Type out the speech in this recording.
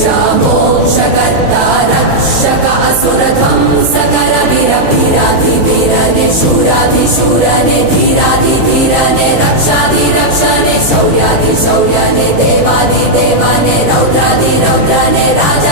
शामो शकर्ता रक्षक असुरध्वंसकरभिरभिराधिभिरने शूराधिशूरने धीराधिधीरने रक्षाधिरक्षणे शौर्याधिशौर्यने देवादिदेवाने रौद्राधिरौद्रने राजा